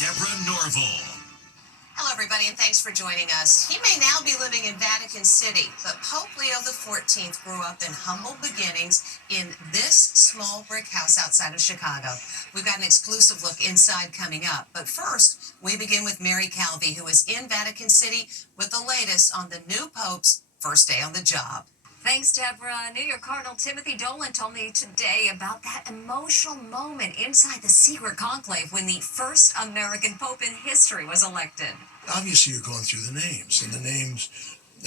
Deborah Norville. Hello, everybody, and thanks for joining us. He may now be living in Vatican City, but Pope Leo XIV grew up in humble beginnings in this small brick house outside of Chicago. We've got an exclusive look inside coming up. But first, we begin with Mary Calvi, who is in Vatican City with the latest on the new Pope's first day on the job. Thanks, Deborah. New York Cardinal Timothy Dolan told me today about that emotional moment inside the secret conclave when the first American Pope in history was elected. Obviously, you're going through the names, and the names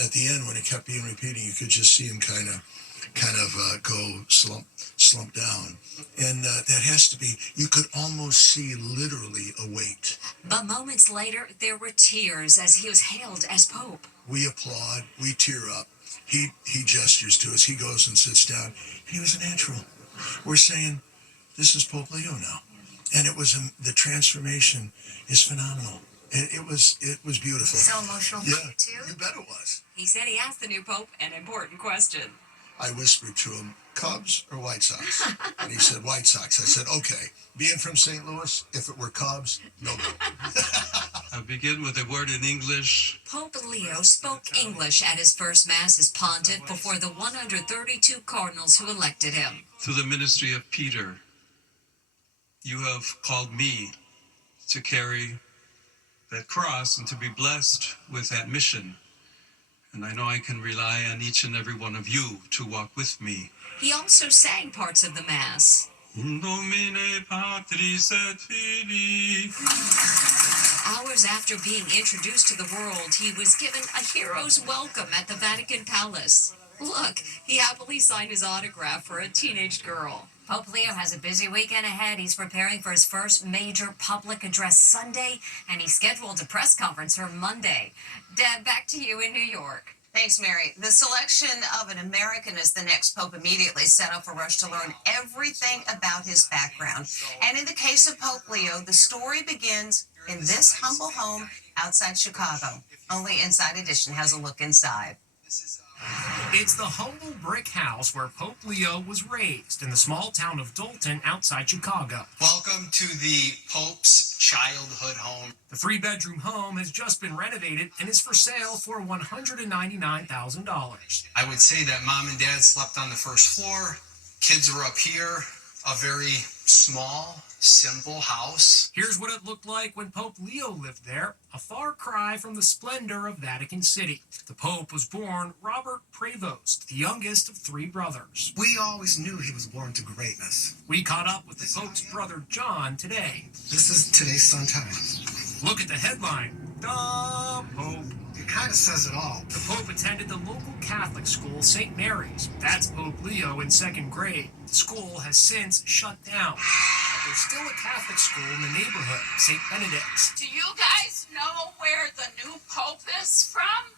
at the end, when it kept being repeating, you could just see him kind of go slump down. And that has to be, you could almost see literally a weight. But moments later, there were tears as he was hailed as Pope. We applaud, we tear up. He gestures to us, he goes and sits down, and he was a natural. We're saying, this is Pope Leo now. And it was, the transformation is phenomenal. It was beautiful. So emotional for you, too? You bet it was. He said he asked the new Pope an important question. I whispered to him, Cubs or White Sox? And he said, White Sox. I said, okay. Being from St. Louis, if it were Cubs, no go. I begin with a word in English. Pope Leo spoke English at his first Mass as pontiff before the 132 cardinals who elected him. Through the ministry of Peter, you have called me to carry that cross and to be blessed with that mission. And I know I can rely on each and every one of you to walk with me. He also sang parts of the Mass. In Domine Patris et Filii. Hours after being introduced to the world, he was given a hero's welcome at the Vatican Palace. Look, he happily signed his autograph for a teenage girl. Pope Leo has a busy weekend ahead. He's preparing for his first major public address Sunday, and he's scheduled a press conference for Monday. Deb, back to you in New York. Thanks, Mary. The selection of an American as the next Pope immediately set off a rush to learn everything about his background. And in the case of Pope Leo, the story begins in this humble home outside Chicago. Only Inside Edition has a look inside. It's the humble brick house where Pope Leo was raised in the small town of Dolton outside Chicago. Welcome to the Pope's childhood home. The 3-bedroom home has just been renovated and is for sale for $199,000. I would say that mom and dad slept on the first floor. Kids were up here. A very small, simple house. Here's what it looked like when Pope Leo lived there, a far cry from the splendor of Vatican City. The Pope was born Robert Prevost, the youngest of 3 brothers. We always knew he was born to greatness. We caught up with the Pope's brother John today. This is today's Sun Times. Look at the headline, The Pope. It kind of says it all. The Pope attended the local Catholic school, St. Mary's. That's Pope Leo in 2nd grade. The school has since shut down. But there's still a Catholic school in the neighborhood, St. Benedict's. Do you guys know where the new Pope is from?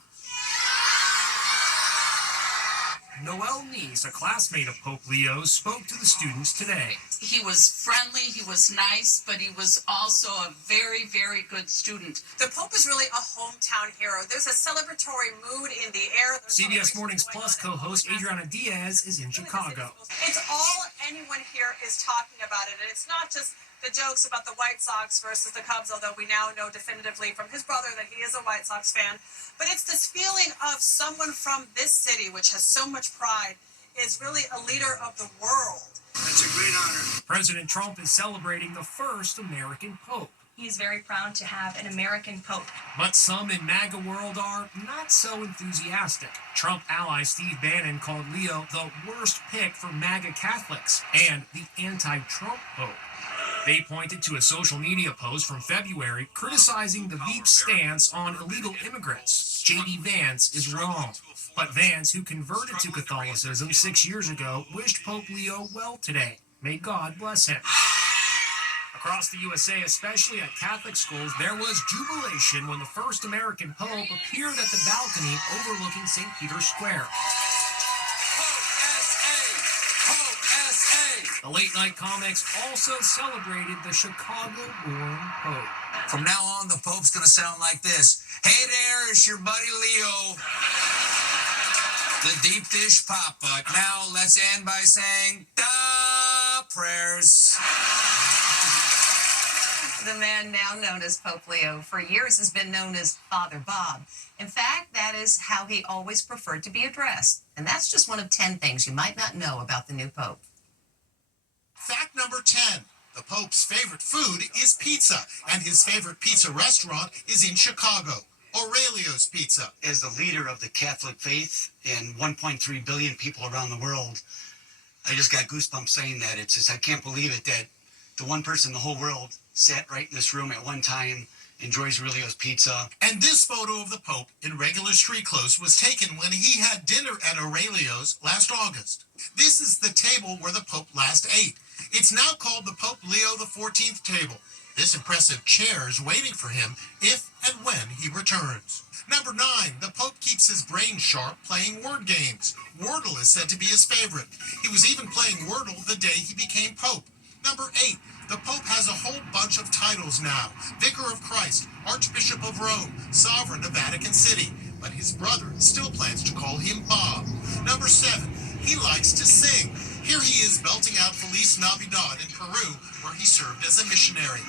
Noelle Neese, a classmate of Pope Leo, spoke to the students today. He was friendly, he was nice, but he was also a very, very good student. The Pope is really a hometown hero. There's a celebratory mood in the air. CBS Mornings Plus co-host Adriana Diaz is in Chicago. It's all anyone here is talking about it, and it's not just the jokes about the White Sox versus the Cubs, although we now know definitively from his brother that he is a White Sox fan. But it's this feeling of someone from this city, which has so much pride, is really a leader of the world. It's a great honor. President Trump is celebrating the first American Pope. He's very proud to have an American Pope. But some in MAGA world are not so enthusiastic. Trump ally Steve Bannon called Leo the worst pick for MAGA Catholics and the anti-Trump Pope. They pointed to a social media post from February criticizing the Veep stance on illegal immigrants. J.D. Vance is wrong. But Vance, who converted to Catholicism 6 years ago, wished Pope Leo well today. May God bless him. Across the USA, especially at Catholic schools, there was jubilation when the first American Pope appeared at the balcony overlooking St. Peter's Square. The late-night comics also celebrated the Chicago-born Pope. From now on, the Pope's going to sound like this. Hey there, it's your buddy Leo, the deep dish papa. Now let's end by saying, da prayers. The man now known as Pope Leo for years has been known as Father Bob. In fact, that is how he always preferred to be addressed. And that's just one of 10 things you might not know about the new Pope. Fact number 10. The Pope's favorite food is pizza, and his favorite pizza restaurant is in Chicago, Aurelio's Pizza. As the leader of the Catholic faith and 1.3 billion people around the world, I just got goosebumps saying that. It's just, I can't believe it that the one person in the whole world sat right in this room at one time, enjoys Aurelio's Pizza. And this photo of the Pope in regular street clothes was taken when he had dinner at Aurelio's last August. This is the table where the Pope last ate. It's now called the Pope Leo XIV table. This impressive chair is waiting for him if and when he returns. Number 9, the Pope keeps his brain sharp playing word games. Wordle is said to be his favorite. He was even playing Wordle the day he became Pope. Number 8, the Pope has a whole bunch of titles now. Vicar of Christ, Archbishop of Rome, Sovereign of Vatican City. But his brother still plans to call him Bob. Number 7, he likes to sing. Here he is belting out Feliz Navidad in Peru, where he served as a missionary.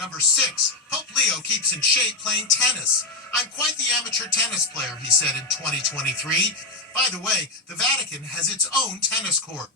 Number 6, Pope Leo keeps in shape playing tennis. I'm quite the amateur tennis player, he said in 2023. By the way, the Vatican has its own tennis court.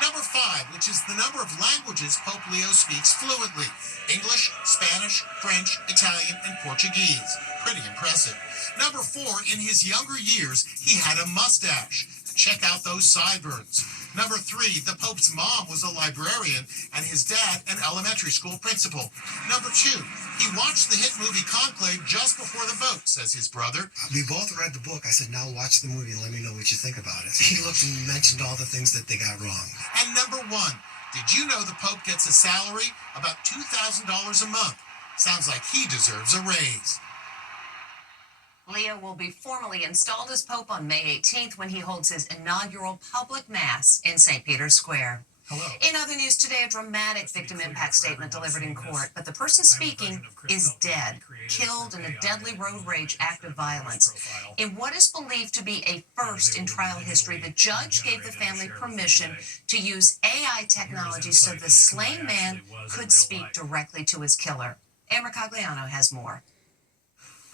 Number 5, which is the number of languages Pope Leo speaks fluently. English, Spanish, French, Italian, and Portuguese. Pretty impressive. Number 4, in his younger years, he had a mustache. Check out those sideburns. Number 3, the Pope's mom was a librarian and his dad an elementary school principal. Number 2, he watched the hit movie Conclave just before the vote, says his brother. We both read the book. I said, now watch the movie and let me know what you think about it. He looked and mentioned all the things that they got wrong. And number 1, did you know the Pope gets a salary about $2,000 a month? Sounds like he deserves a raise. Leo will be formally installed as Pope on May 18th when he holds his inaugural public mass in St. Peter's Square. Hello. In other news today, a dramatic victim impact statement delivered in court, but the person speaking is dead, killed in a deadly road rage act of violence. In what is believed to be a first in trial history, the judge gave the family permission to use AI technology so the slain man could speak directly to his killer. Amber Cagliano has more.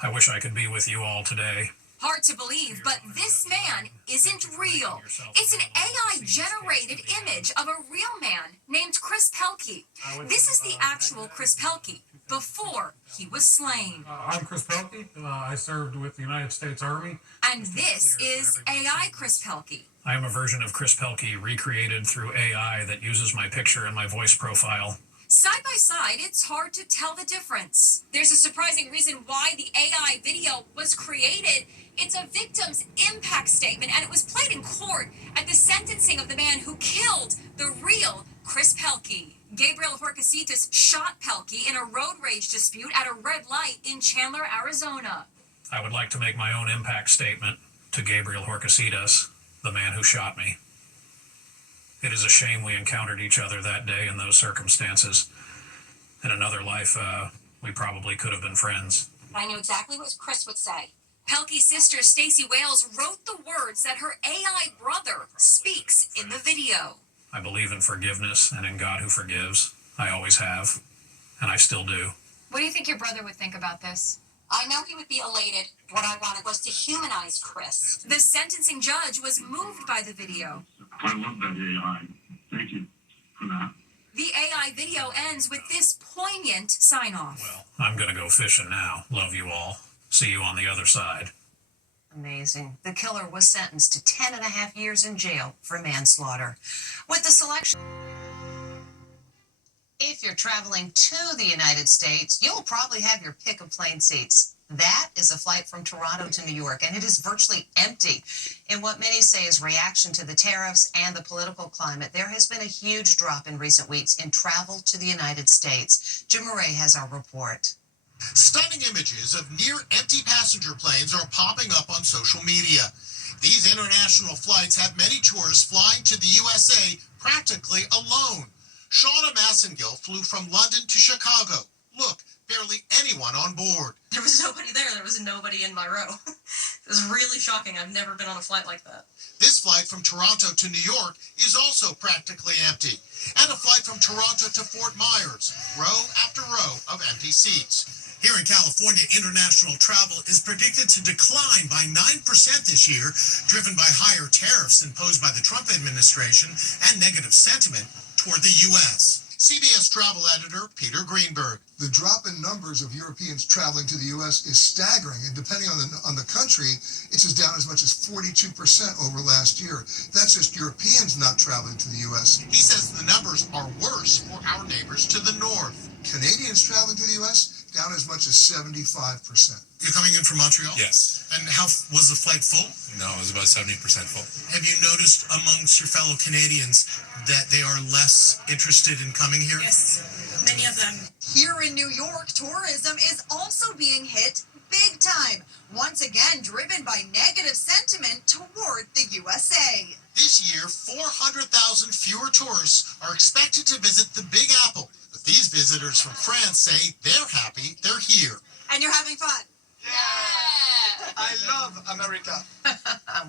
I wish I could be with you all today. Hard to believe, but this man isn't real. It's an AI-generated image of a real man named Chris Pelkey. This is the actual Chris Pelkey before he was slain. I'm Chris Pelkey. I served with the United States Army. And this is AI Chris Pelkey. I am a version of Chris Pelkey recreated through AI that uses my picture and my voice profile. Side by side, it's hard to tell the difference. There's a surprising reason why the AI video was created. It's a victim's impact statement, and it was played in court at the sentencing of the man who killed the real Chris Pelkey. Gabriel Horcasitas shot Pelkey in a road rage dispute at a red light in Chandler, Arizona. I would like to make my own impact statement to Gabriel Horcasitas, the man who shot me. It is a shame we encountered each other that day in those circumstances. In another life, we probably could have been friends. I knew exactly what Chris would say. Pelkey's sister, Stacey Wales, wrote the words that her AI brother speaks in the video. I believe in forgiveness and in God who forgives. I always have, and I still do. What do you think your brother would think about this? I know he would be elated. What I wanted was to humanize Chris. The sentencing judge was moved by the video. I love that AI. Thank you for that. The AI video ends with this poignant sign-off. Well, I'm going to go fishing now. Love you all. See you on the other side. Amazing. The killer was sentenced to 10.5 years in jail for manslaughter. With the selection... If you're traveling to the United States, you'll probably have your pick of plane seats. That is a flight from Toronto to New York, and it is virtually empty. In what many say is reaction to the tariffs and the political climate, there has been a huge drop in recent weeks in travel to the United States. Jim Murray has our report. Stunning images of near-empty passenger planes are popping up on social media. These international flights have many tourists flying to the USA practically alone. Shauna Massengill flew from London to Chicago. Look, barely anyone on board. There was nobody there. There was nobody in my row. This is really shocking. I've never been on a flight like that. This flight from Toronto to New York is also practically empty. And a flight from Toronto to Fort Myers, row after row of empty seats. Here in California, international travel is predicted to decline by 9% this year, driven by higher tariffs imposed by the Trump administration and negative sentiment toward the U.S. CBS travel editor Peter Greenberg. The drop in numbers of Europeans traveling to the U.S. is staggering, and depending on the country, it's down as much as 42% over last year. That's just Europeans not traveling to the U.S. He says the numbers are worse for our neighbors to the north. Canadians traveling to the U.S. down as much as 75%. You're coming in from Montreal? Yes. And how was the flight full? No, it was about 70% full. Have you noticed amongst your fellow Canadians that they are less interested in coming here? Yes, many of them. Here in New York, tourism is also being hit big time, once again driven by negative sentiment toward the USA. This year, 400,000 fewer tourists are expected to visit the Big Apple. But these visitors from France say they're happy they're here. And you're having fun. I love America.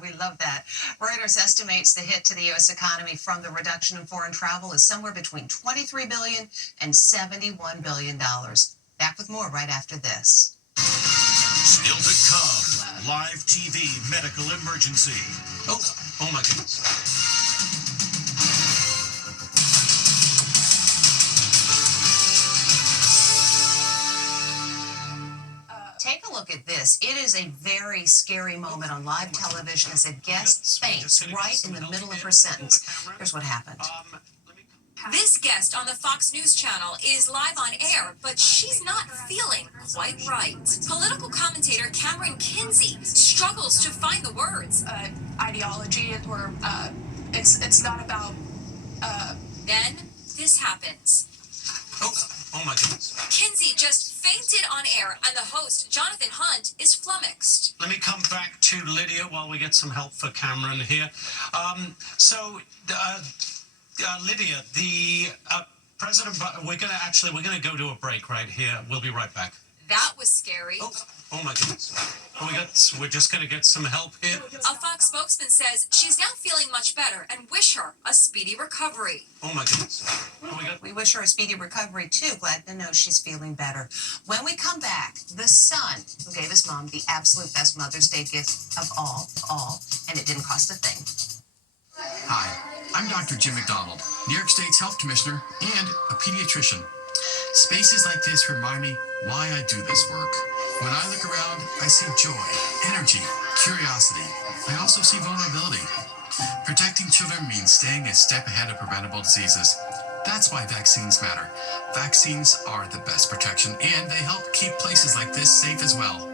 We love that. Reuters estimates the hit to the U.S. economy from the reduction in foreign travel is somewhere between $23 billion and $71 billion. Back with more right after this. Still to come, live TV medical emergency. Oh my goodness. Take a look at this. It is a very scary moment on live television as a guest faints right in the middle of her sentence. Here's what happened. This guest on the Fox News channel is live on air, but she's not feeling quite right. Political commentator Cameron Kinsey struggles to find the words. Ideology, or it's not about. Then this happens. Oh my goodness. Kinsey just fainted on air, and the host, Jonathan Hunt, is flummoxed. Let me come back to Lydia while we get some help for Cameron here. Lydia, the President, we're gonna go to a break right here. We'll be right back. That was scary. Oh my goodness. We're just gonna get some help here. A Fox spokesman says she's now feeling much better and wish her a speedy recovery. Oh my goodness. We wish her a speedy recovery too. Glad to know she's feeling better. When we come back, the son who gave his mom the absolute best Mother's Day gift of all, and it didn't cost a thing. Hi, I'm Dr. Jim McDonald, New York State's health commissioner and a pediatrician. Spaces like this remind me why I do this work. When I look around, I see joy, energy, curiosity. I also see vulnerability. Protecting children means staying a step ahead of preventable diseases. That's why vaccines matter. Vaccines are the best protection, and they help keep places like this safe as well.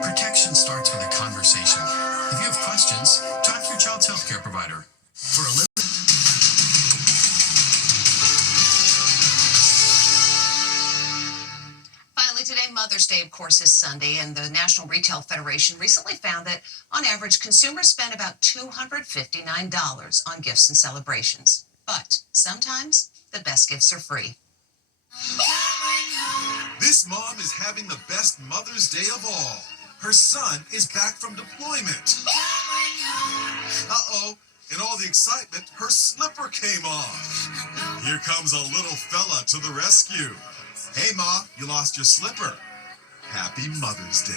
Protection starts with a conversation. If you have questions, talk to your child's healthcare provider. For a Finally, today, Mother's Day, of course, is Sunday, and the National Retail Federation recently found that, on average, consumers spend about $259 on gifts and celebrations. But sometimes, the best gifts are free. This mom is having the best Mother's Day of all. Her son is back from deployment. Uh-oh. In all the excitement, her slipper came off. Here comes a little fella to the rescue. Hey, Ma, you lost your slipper. Happy Mother's Day.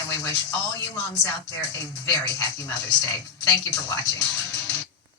And we wish all you moms out there a very happy Mother's Day. Thank you for watching.